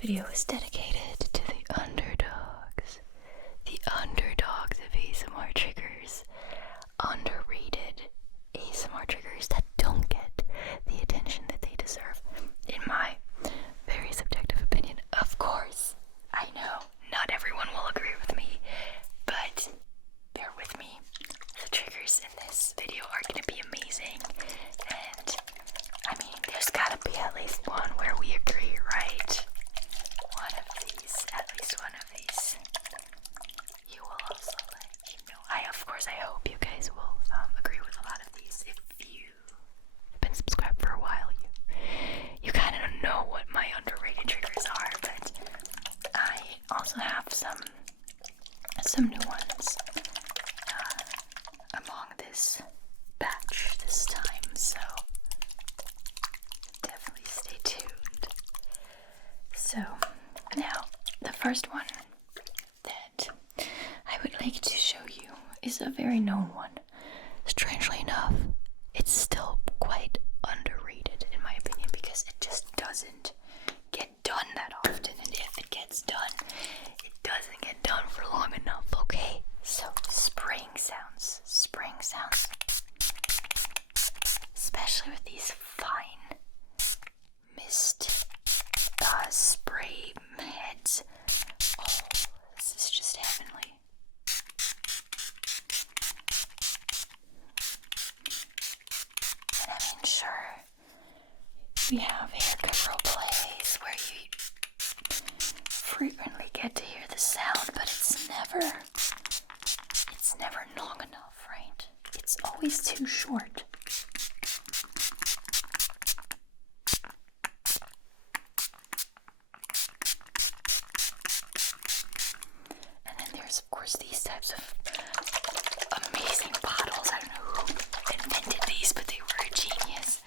video is dedicated to the underdogs. The underdogs of ASMR triggers. Underrated ASMR triggers that don't get the attention that they deserve. In my very subjective opinion, of course. I know not everyone will agree with me, but bear with me. The triggers in this video are going to be amazing, and I mean, there's got to be at least one where we agree, right? At least one of these, you will also like. I hope you guys will agree with a lot of these. If you've been subscribed for a while, you kind of know what my underrated triggers are, but I also have some new ones among this batch this time, so definitely stay tuned. So now the first one that I would like to show you is a very known one. Strangely enough, it's still quite underrated in my opinion because it just doesn't get done that often, and if it gets done, it doesn't get done for long enough, okay? So spraying sounds, especially with these fine mist spray heads. Oh, this is just heavenly. And I mean, sure, we have haircut role plays where you frequently get to hear the sound, but it's never long enough, right? It's always too short. And then there's, of course, these types of amazing bottles. I don't know who invented these, but they were a genius.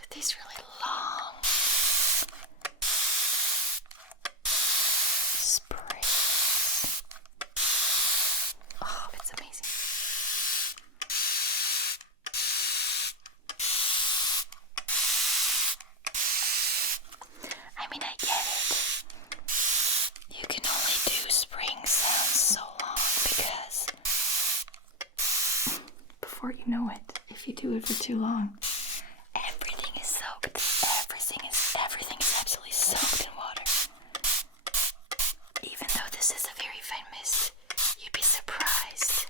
With these really long sprays. Oh, it's amazing. I mean, I get it. You can only do spraying sounds so long because before you know it, if you do it for too long, everything is soaked. Everything is absolutely soaked in water. Even though this is a very fine mist, you'd be surprised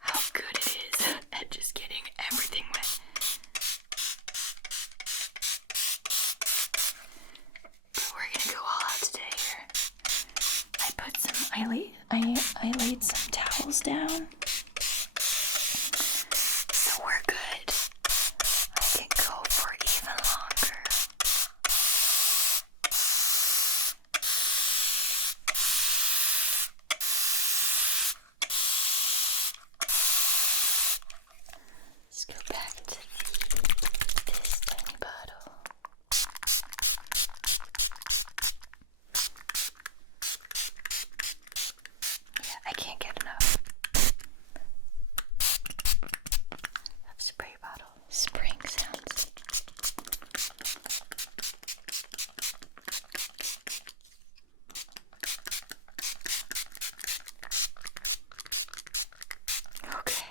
how good it is at just getting everything wet. But we're gonna go all out today here. I laid some towels down, so we're good. I can go for even longer. Let's go back to this tiny bottle. Yeah, I can't get enough of spray bottle spraying sounds. Okay.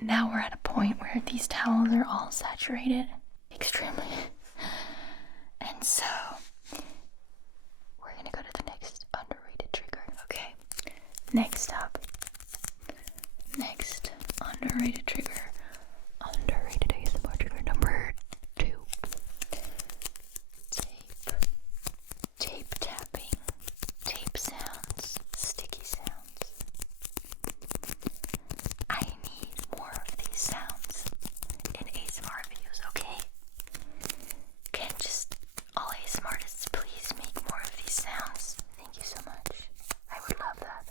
Now we're at a point where these towels are all saturated extremely. And so we're gonna go to the next underrated trigger. Okay. Next underrated trigger. Underrated ASMR trigger number 2. Tape tapping. Tape sounds. Sticky sounds. I need more of these sounds in ASMR videos, okay? Can just all ASMR artists please make more of these sounds? Thank you so much. I would love that.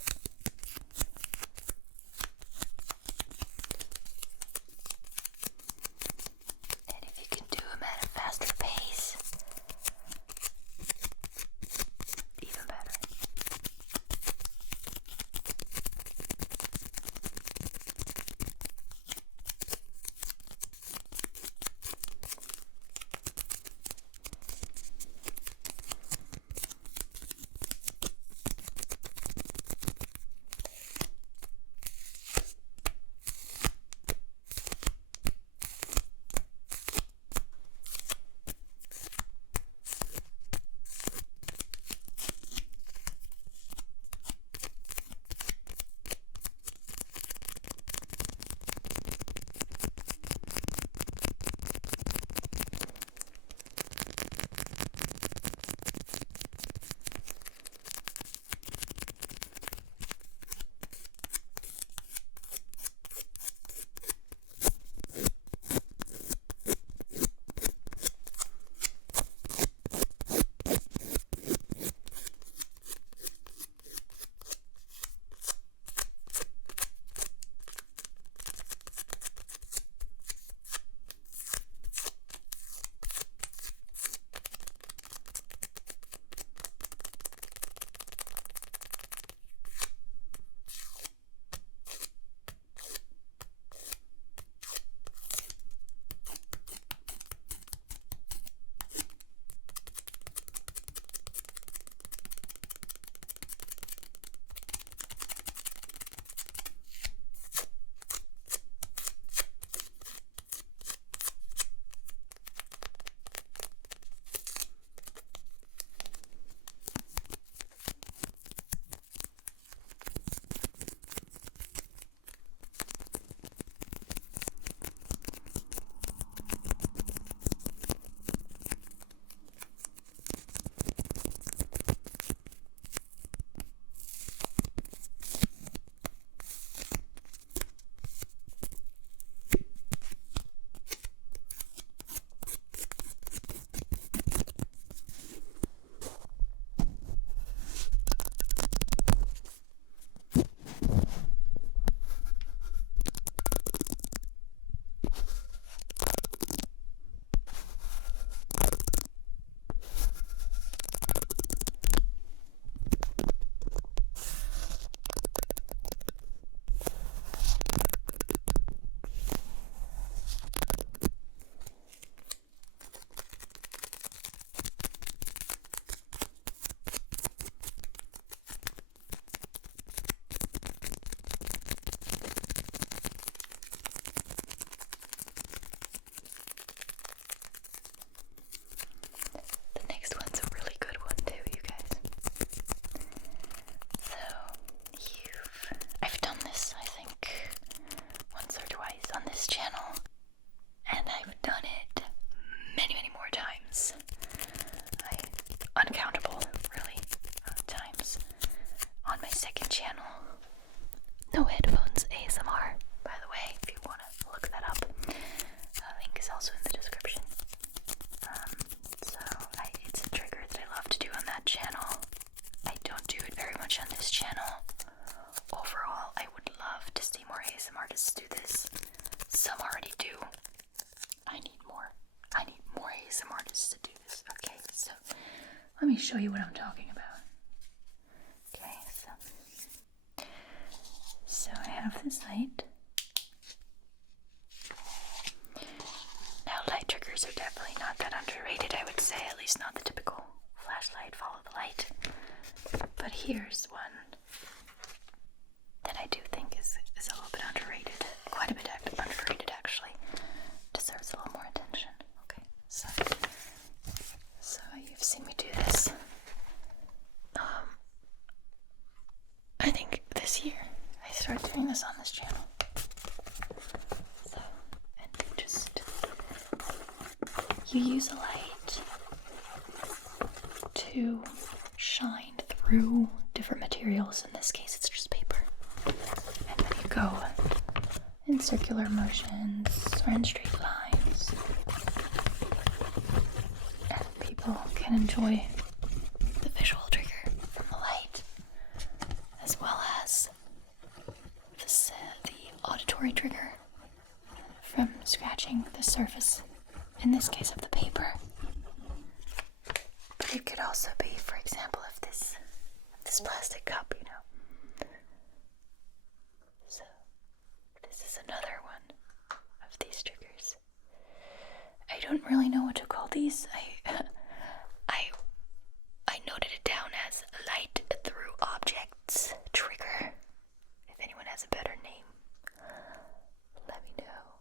let me show you what I'm talking about. Okay, so I have this light. Now, light triggers are definitely not that underrated, I would say, at least not the typical flashlight, follow the light. But here's one that I do think is a little bit underrated, quite a bit underrated actually, deserves a little more attention. Okay, so you've seen me do this. I think this year I started doing this on this channel. So, and you use a light to shine through different materials. In this case, it's just paper. And then you go in circular motions or in straight lines. And people can enjoy the visual trigger from the light, as well as the auditory trigger from scratching the surface, in this case of the paper. But it could also be, for example, if this plastic cup, you know. So this is another one of these triggers. I don't really know what to call these. I noted it down as light through objects trigger. If anyone has a better name, let me know.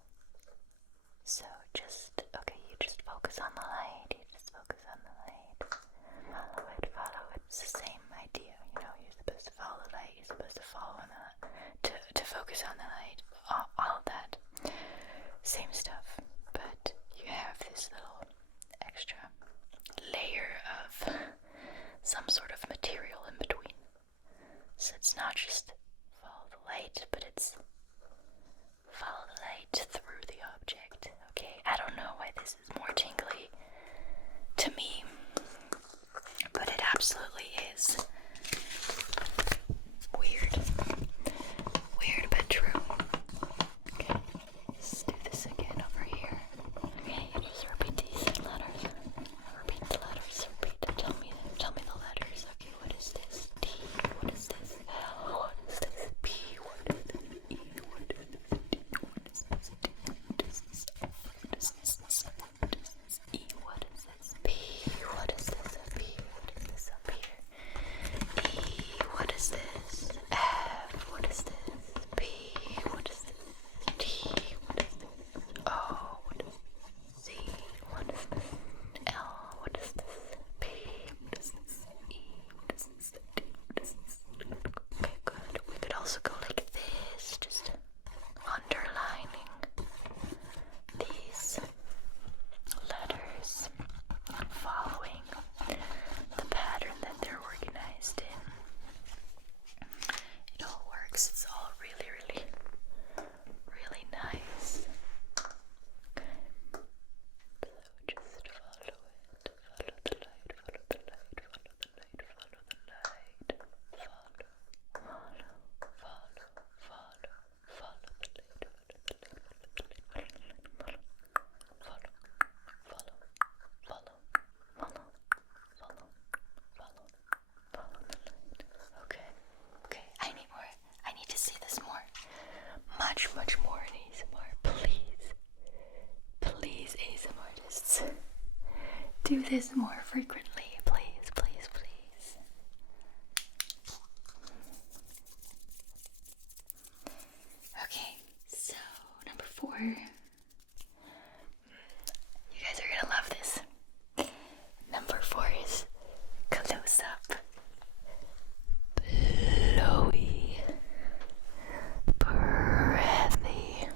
So you just focus on the light. You just focus on the light. Follow it. It's the same idea, you know. You're supposed to follow the light. You're supposed to follow on the to focus on the light. All of that. Same stuff. But you have this little extra layer of some sort of material in between. So it's not just follow the light, but it's follow the light through the object. Okay, I don't know why this is more tingly to me, but it absolutely is. Weird but true. Okay, let's do this again over here. Okay, you just repeat these letters. Repeat the letters. Repeat. Tell me the letters. Okay, what is this? T. What is this? L. What is this? P. What is this? E. What is this? D. What is this? D. What is this? F. What is this? S. What is this? E. What is this? P. What is this? P. What is this up here? E. What is this? F. What is this? P. What is this? T. What is this? O. What is this? C. What is this? L. What is this? P. What is this? E. What is this? D. What is this? Okay, good. We could also go like this, just underlining these letters, following the pattern that they're organized in. It all works. It's all really, really, really nice. Okay. So just follow it. Follow the light. Follow the light. Follow the light. Follow the light. Follow the Okay, I need to see this more. Much more in ASMR, please ASMR artists. Do this more frequently, please. Okay, so number 4. You guys are gonna love this. Number 4 is close up. Blowy. Breathy.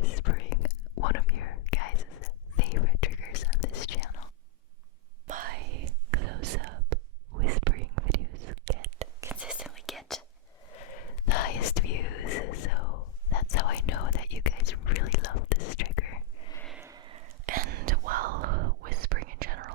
Whispering. One of your guys' favorite triggers on this channel. My close-up whispering videos consistently get the highest views, so that's how I know that you guys really love this trigger. And while whispering in general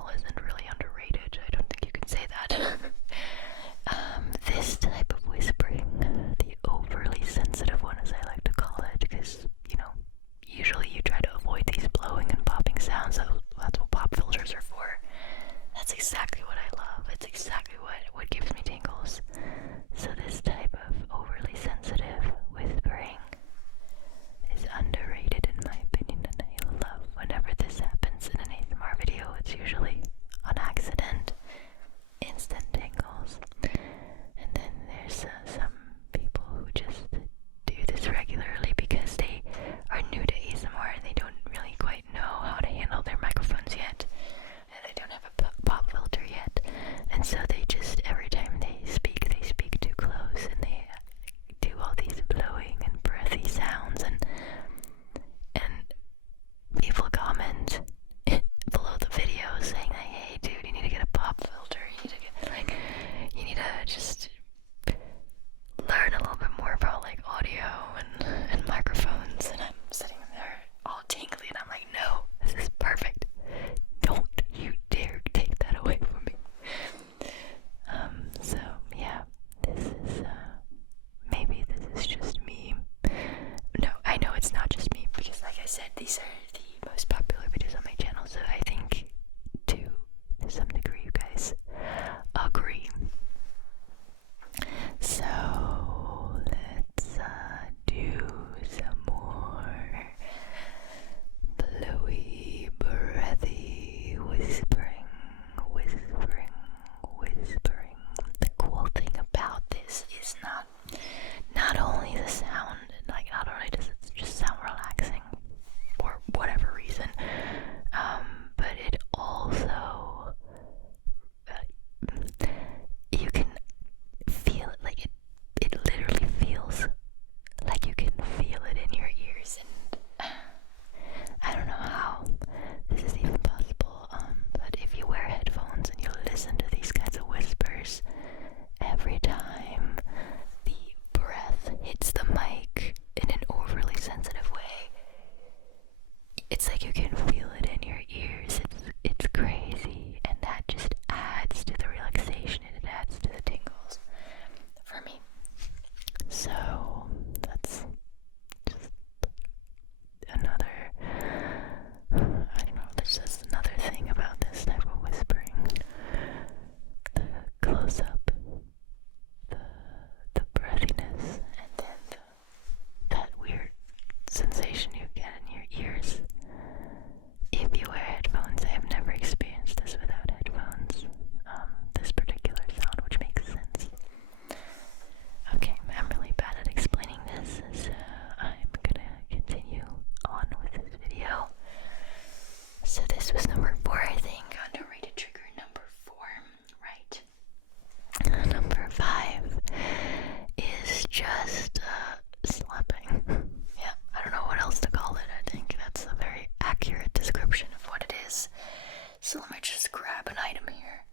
So let me just grab an item here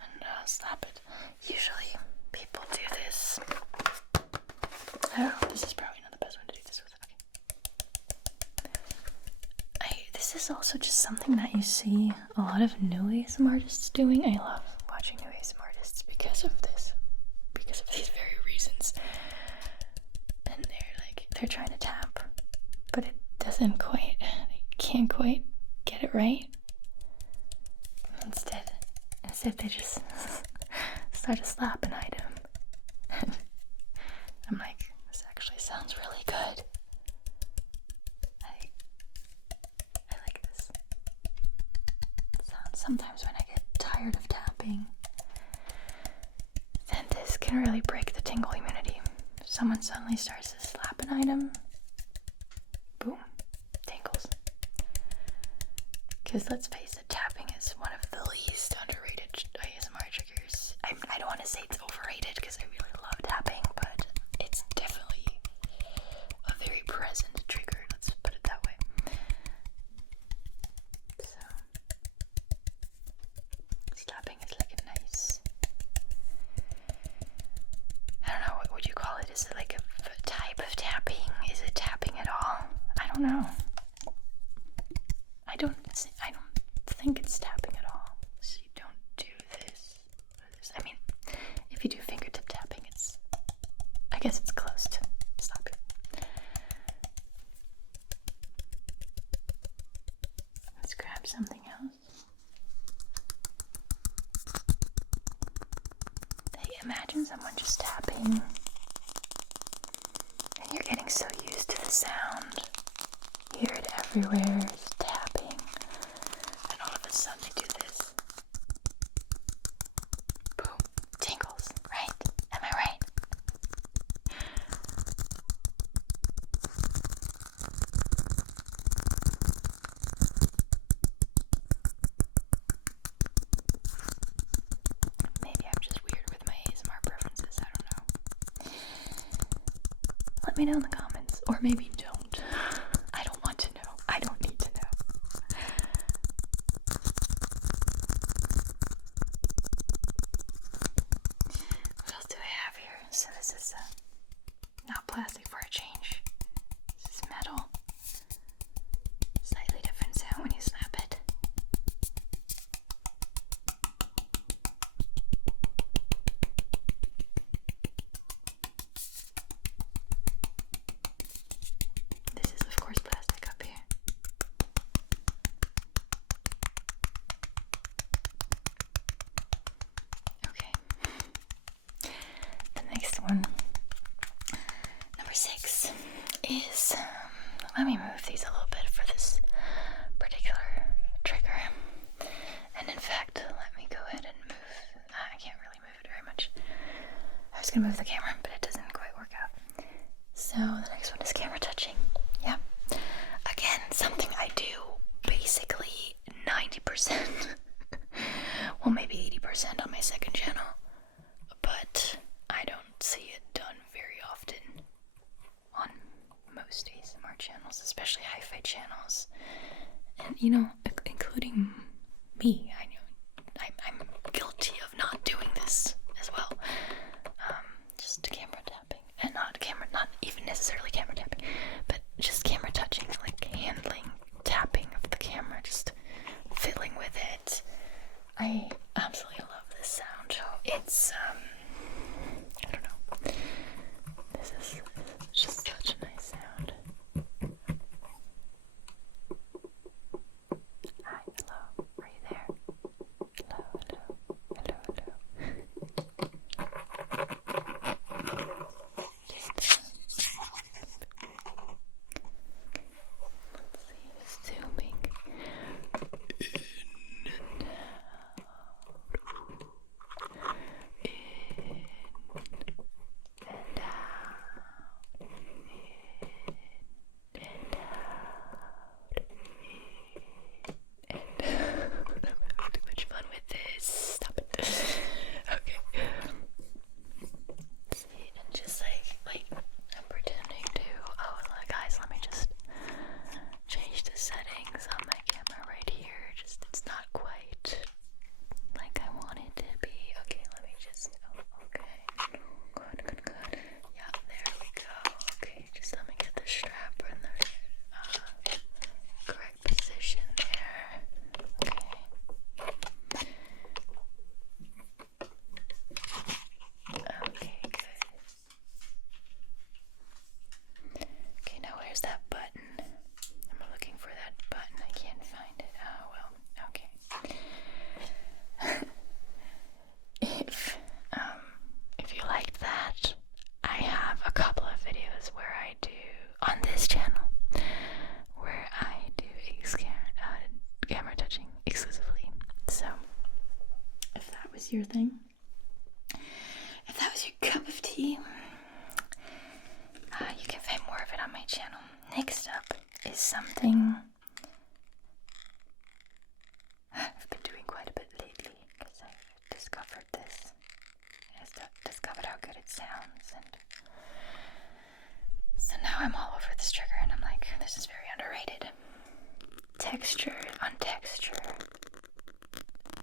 and slap it. Usually people do this. I don't know, this is probably not the best one to do this with. Okay. This is also just something that you see a lot of new ASMR artists doing. I love watching new ASMR artists because of this. Because of these very reasons. And they're trying to tap, but it doesn't quite, they can't quite get it right. Instead they just start to slap an item. And I'm like, this actually sounds really good. I like this sound. Sometimes when I get tired of tapping, then this can really break the tingle immunity. If someone suddenly starts to slap an item, boom, tingles. Because let's face it, tapping is one of the least underrated ASMR triggers. I don't want to say it's overrated because I really love tapping, but it's definitely a very present trigger, let's put it that way. So, tapping is like a nice, I don't know, what would you call it? Is it like a type of tapping? Is it tapping at all? I don't know. I don't think it's tapping at all. So you don't do this or this. I mean, if you do fingertip tapping, I guess it's close to slapping. Let's grab something else. Hey, imagine someone just tapping, and you're getting so used to the sound. You hear it everywhere, it's tapping, and all of a sudden they do this. Boom, tingles, right? Am I right? Maybe I'm just weird with my ASMR preferences, I don't know. Let me know in the comments, or maybe don't. I don't want to know. I don't need to know. What else do I have here? So this is not plastic for a change. This is metal. Slightly different sound when you slap it. This is, of course, plastic up here. Okay. The next one, number 6, is, let me move these a little bit for this particular trigger. And in fact, let me go ahead and move, I can't really move it very much. I was going to move the camera, but it doesn't quite work out. So the next one is camera touching. Yeah. Again, something I do basically 90%, well maybe 80% on my second channel, but I don't see it done very often on most ASMR channels, especially hi-fi channels, and including me. I know I'm guilty of not doing this as well. Just camera tapping, and not even necessarily camera tapping, but just camera touching, like handling tapping of the camera, just fiddling with it. I absolutely love this sound. It's I don't know. This is just such a nice sound. Hi, hello, are you there? Hello, hello, hello, hello. Let's see, zooming in and out, in that's your thing. If that was your cup of tea, you can find more of it on my channel. Next up is something I've been doing quite a bit lately because I discovered this. I discovered how good it sounds, and so now I'm all over this trigger, and I'm like, this is very underrated. Texture, Untexture.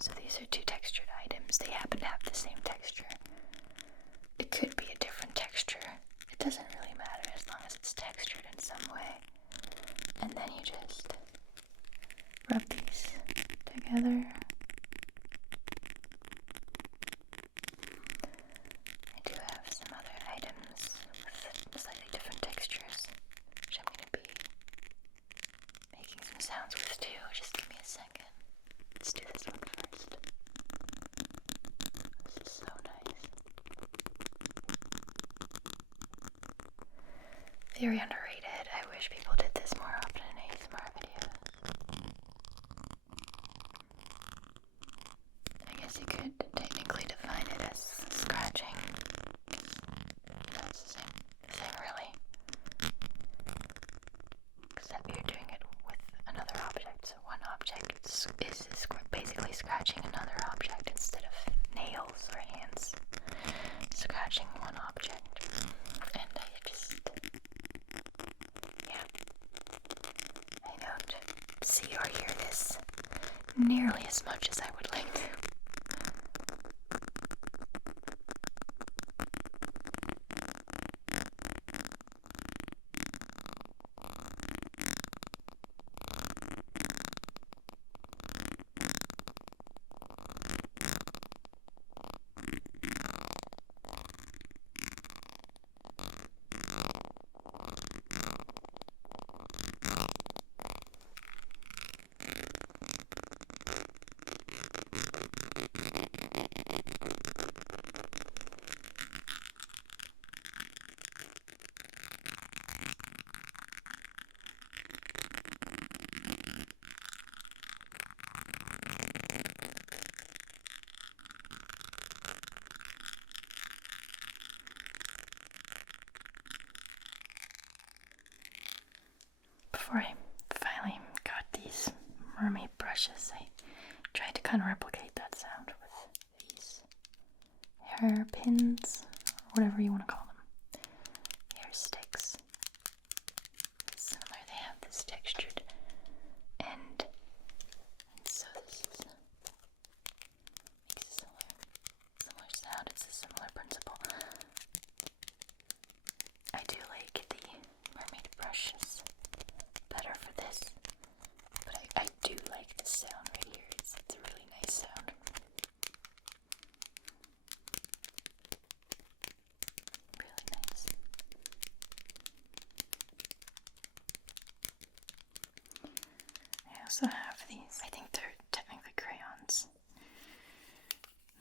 So these are two textured items. They happen to have the same texture. It could be a different texture. It doesn't really matter as long as it's textured in some way. And then you just rub these together. I do have some other items with slightly different textures, which I'm going to be making some sounds with too. Just give me a second. Let's do this one first. This is so nice. Very underrated. I wish people did this more often in ASMR videos. I guess you could technically define it as scratching. That's the same thing, really. Except you're doing it with another object. So one object is basically scratching another object instead of nails or hands scratching one object. And I just, yeah, I don't see or hear this nearly as much as I would like to. Before I finally got these mermaid brushes, I tried to kind of replicate that sound with these hairpins, or whatever you want to call them. Hair sticks. Similar, they have this textured end, and so this is makes a similar sound. It's a similar principle. I do like the mermaid brushes better for this, but I do like the sound right here. It's a really nice sound. Really nice. I also have these. I think they're technically crayons.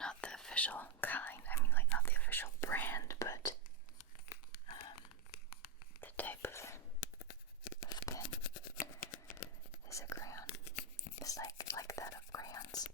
Not the official kind. I mean, like, not the official brand, but the type of pen is a crayon. It's like that of crayons.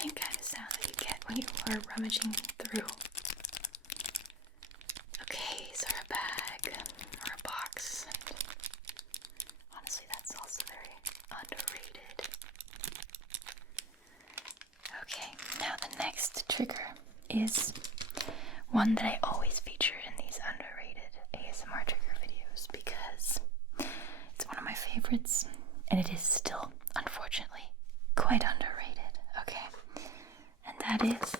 same kind of sound that you get when you are rummaging through a case or a bag or a box. And honestly, that's also very underrated. Okay, now the next trigger is one that I always feature in these underrated ASMR trigger videos because it's one of my favorites and it is still, unfortunately, quite underrated. Okay, and that is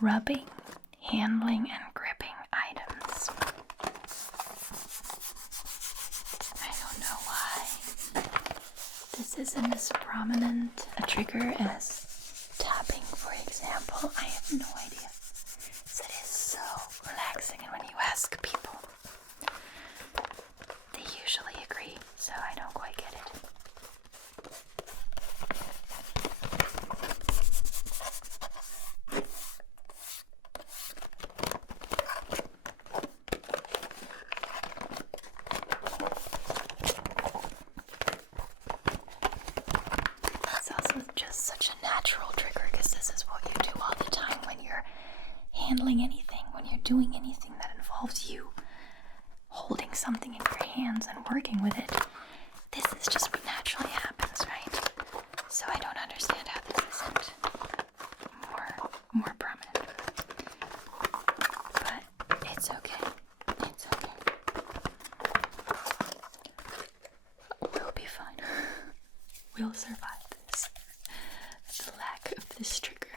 rubbing, handling, and gripping items. I don't know why this isn't as prominent a trigger as tapping, for example. I have no idea. It is so relaxing, and when you ask people, they usually agree, so I don't quite get it. It's also just such a natural trigger because this is what you do all the time when you're handling anything, when you're doing anything that involves you holding something in your hands and working with it. This is just what naturally happens, right? So I don't understand how this isn't more prominent. But it's okay. It's okay. We'll be fine. We'll survive this. The lack of this trigger.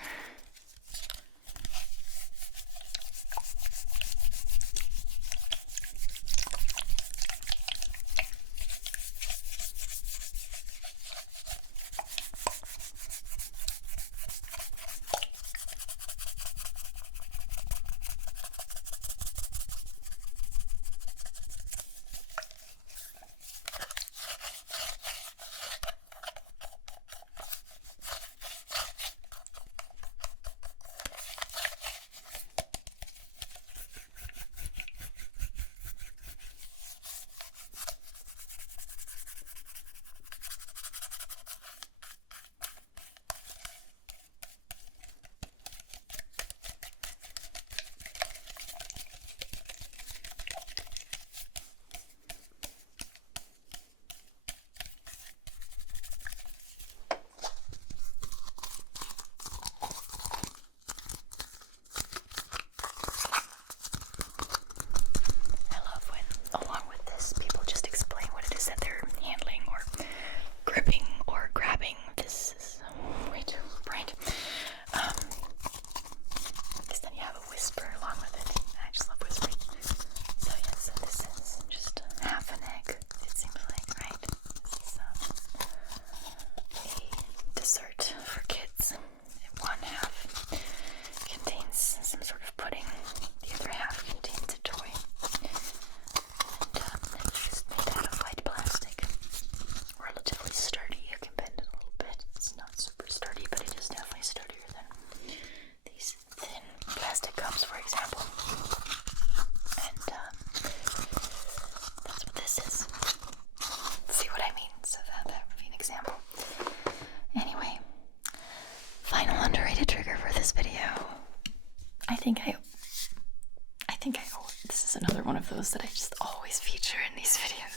I think this is another one of those that I just always feature in these videos.